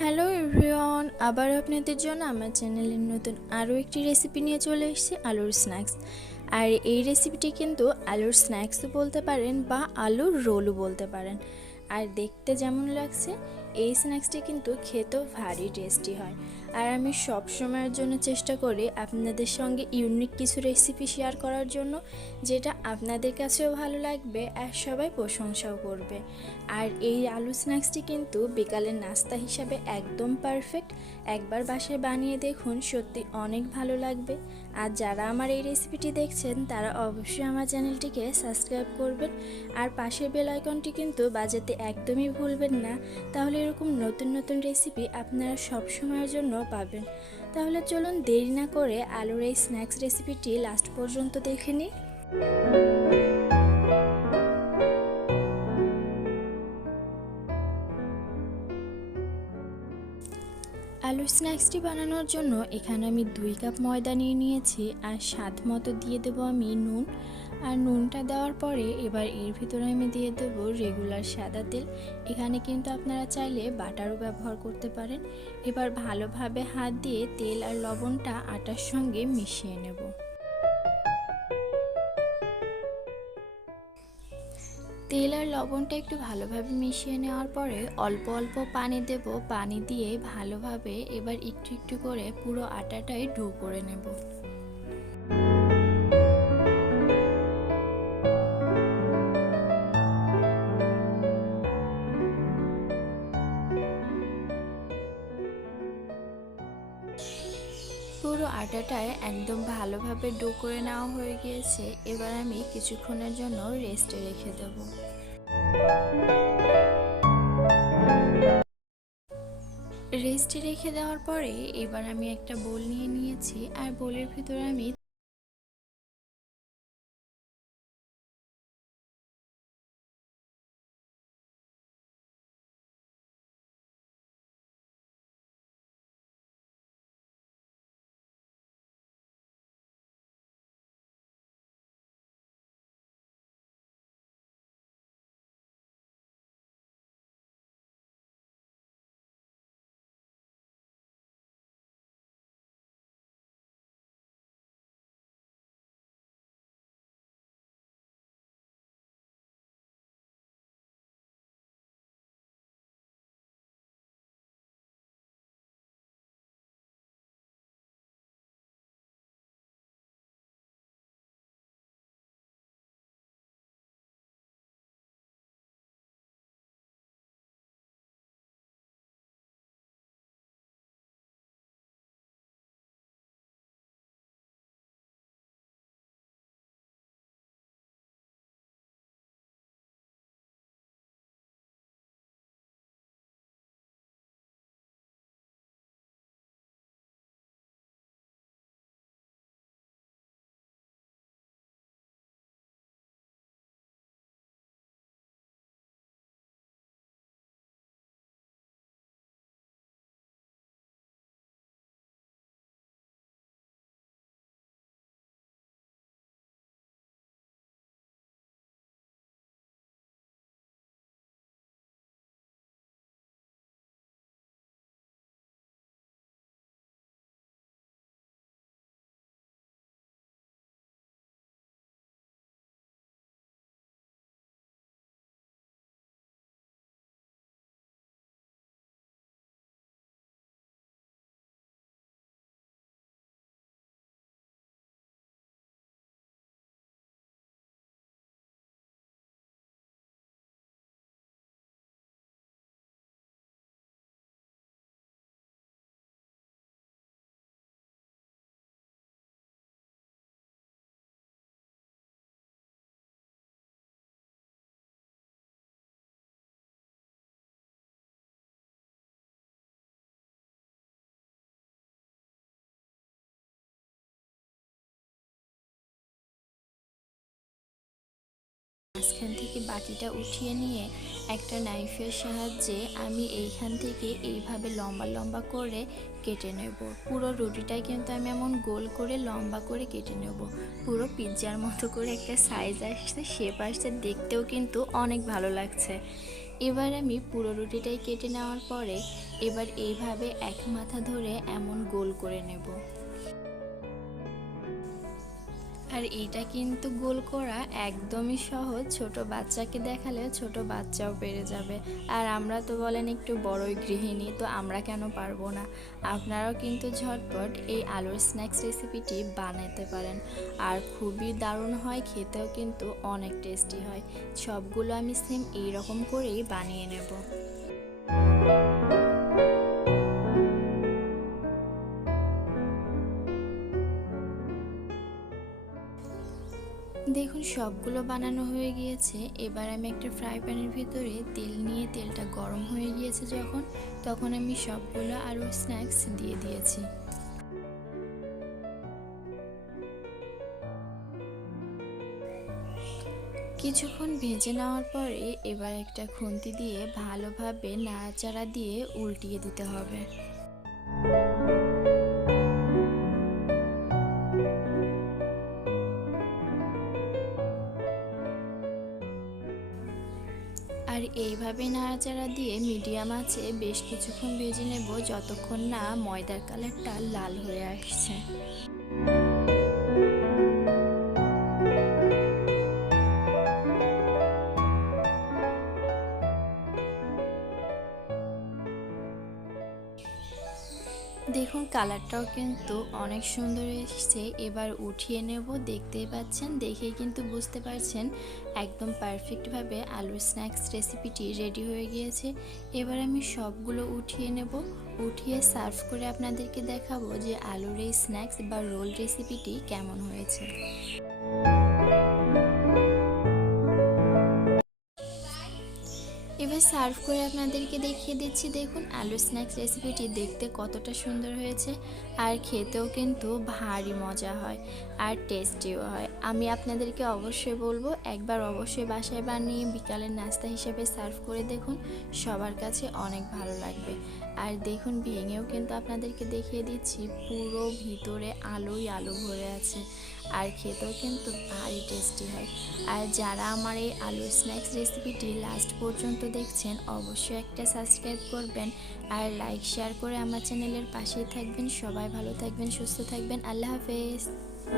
Hello everyone, আবার আপনাদের জন্য আমার চ্যানেলের নতুন আরও একটি রেসিপি নিয়ে চলে এসেছি, আলুর স্ন্যাক্স। আর এই রেসিপিটি কিন্তু আলুর স্ন্যাক্সও বলতে পারেন বা আলুর রোলও বলতে পারেন। আর দেখতে যেমন লাগছে, এই স্ন্যাক্সটি কিন্তু খেতেও ভারী টেস্টি হয়। আর আমি সব সময়ের জন্য চেষ্টা করি আপনাদের সঙ্গে ইউনিক কিছু রেসিপি শেয়ার করার জন্য, যেটা আপনাদের কাছেও ভালো লাগবে আর সবাই প্রশংসাও করবে। আর এই আলু স্ন্যাক্সটি কিন্তু বিকালের নাস্তা হিসাবে একদম পারফেক্ট। একবার বাসায় বানিয়ে দেখুন, সত্যি অনেক ভালো লাগবে। আর যারা আমার এই রেসিপিটি দেখছেন তারা অবশ্যই আমার চ্যানেলটিকে সাবস্ক্রাইব করবেন আর পাশের বেল আইকনটি কিন্তু বাজাতে একদমই ভুলবেন না। তাহলে এরকম নতুন নতুন রেসিপি আপনারা সব সময়ের জন্য পাবেন। তাহলে চলুন দেরি না করে আলুর এই স্ন্যাক্স রেসিপিটি লাস্ট পর্যন্ত দেখে নিই। আলুর স্ন্যাক্সটি বানানোর জন্য এখানে আমি 2 কাপ ময়দা নিয়ে নিয়েছি আর স্বাদ মতো দিয়ে দেবো আমি নুন। আর নুনটা দেওয়ার পরে এবার এর ভিতরে আমি দিয়ে দেবো রেগুলার সাদা তেল। এখানে কিন্তু আপনারা চাইলে বাটারও ব্যবহার করতে পারেন। এবার ভালোভাবে হাত দিয়ে তেল আর লবণটা আটার সঙ্গে মিশিয়ে নেব। তেল আর লবণটা একটু ভালোভাবে মিশিয়ে নেওয়ার পরে অল্প অল্প পানি দেব। পানি দিয়ে ভালোভাবে এবার একটু একটু করে পুরো আটাটাই ডো করে নেব। পুরো আটাটায় একদম ভালোভাবে ডো করে নেওয়া হয়ে গিয়েছে। এবার আমি কিছুক্ষণের জন্য রেস্টে রেখে দেব। রেস্টে রেখে দেওয়ার পরে এবার আমি একটা বোল নিয়ে নিয়েছি আর বোলের ভিতরে আমি মাঝখান থেকে বাটিটা উঠিয়ে নিয়ে একটা নাইফের সাহায্যে আমি এইখান থেকে এইভাবে লম্বা লম্বা করে কেটে নেব। পুরো রুটিটাই কিন্তু আমি এমন গোল করে লম্বা করে কেটে নেব। পুরো পিৎজার মতো করে একটা সাইজ আসছে, শেপ আসছে, দেখতেও কিন্তু অনেক ভালো লাগছে। এবার আমি পুরো রুটিটাই কেটে নেওয়ার পরে এবার এইভাবে এক মাথা ধরে এমন গোল করে নেব। আর এটা কিন্তু গোল করা একদমই সহজ, ছোট বাচ্চাকে দেখালে ছোট বাচ্চাও পেরে যাবে। আর আমরা তো বলেন একটু বড়ই গৃহিণী, তো আমরা কেন পারবো না। আপনারাও কিন্তু ঝটপট এই আলুর স্ন্যাক্স রেসিপিটি বানাতে পারেন, আর খুবই দারুণ হয়, খেতেও কিন্তু অনেক টেস্টি হয়। সবগুলো আমি সেম এইরকম করেই বানিয়ে নেব। দেখুন সবগুলো বানানো হয়ে গিয়েছে। এবার আমি একটা ফ্রাই প্যানের ভিতরে তেল নিয়ে তেলটা গরম হয়ে গিয়েছে যখন, তখন আমি সবগুলো আলুর স্ন্যাক্স দিয়ে দিয়েছি। কিছুক্ষণ ভেজে নেওয়ার পরে এবার একটা খুন্তি দিয়ে ভালোভাবে নাড়াচাড়া দিয়ে উল্টিয়ে দিতে হবে। আর এইভাবে নাড়াচাড়া দিয়ে মিডিয়াম আঁচে বেশ কিছুক্ষণ ভেজে নেব, যতক্ষণ না ময়দার কালারটা লাল হয়ে আসছে। দেখুন কালারটাও কিন্তু অনেক সুন্দর এসেছে। এবার উঠিয়ে নেব, দেখতেই পাচ্ছেন, দেখেই কিন্তু বুঝতে পারছেন একদম পারফেক্টভাবে আলুর স্ন্যাক্স রেসিপিটি রেডি হয়ে গিয়েছে। এবার আমি সবগুলো উঠিয়ে নেব, উঠিয়ে সার্ভ করে আপনাদেরকে দেখাবো যে আলুর এই স্ন্যাক্স বা রোল রেসিপিটি কেমন হয়েছে। এবার সার্ভ করে আপনাদেরকে দেখিয়ে দিচ্ছি। দেখুন আলু স্ন্যাক্স রেসিপিটি দেখতে কতটা সুন্দর হয়েছে, আর খেতেও কিন্তু ভারী মজা হয় আর টেস্টিও হয়। আমি আপনাদেরকে অবশ্যই বলবো একবার অবশ্যই বাসায় বানিয়ে বিকালের নাস্তা হিসেবে সার্ভ করে দেখুন, সবার কাছে অনেক ভালো লাগবে। আর দেখুন ভেঙেও কিন্তু আপনাদেরকে দেখিয়ে দিচ্ছি, পুরো ভিতরে আলুই আলু ভরে আছে, আর খেতেও কিন্তু ভারী টেস্টি হয়। আর যারা আমার এই আলুর স্ন্যাক্স রেসিপিটি লাস্ট পর্যন্ত দেখছেন অবশ্যই একটা সাবস্ক্রাইব করবেন, আর লাইক শেয়ার করে আমার চ্যানেলের পাশেই থাকবেন। সবাই ভালো থাকবেন, সুস্থ থাকবেন। আল্লাহ হাফেজ।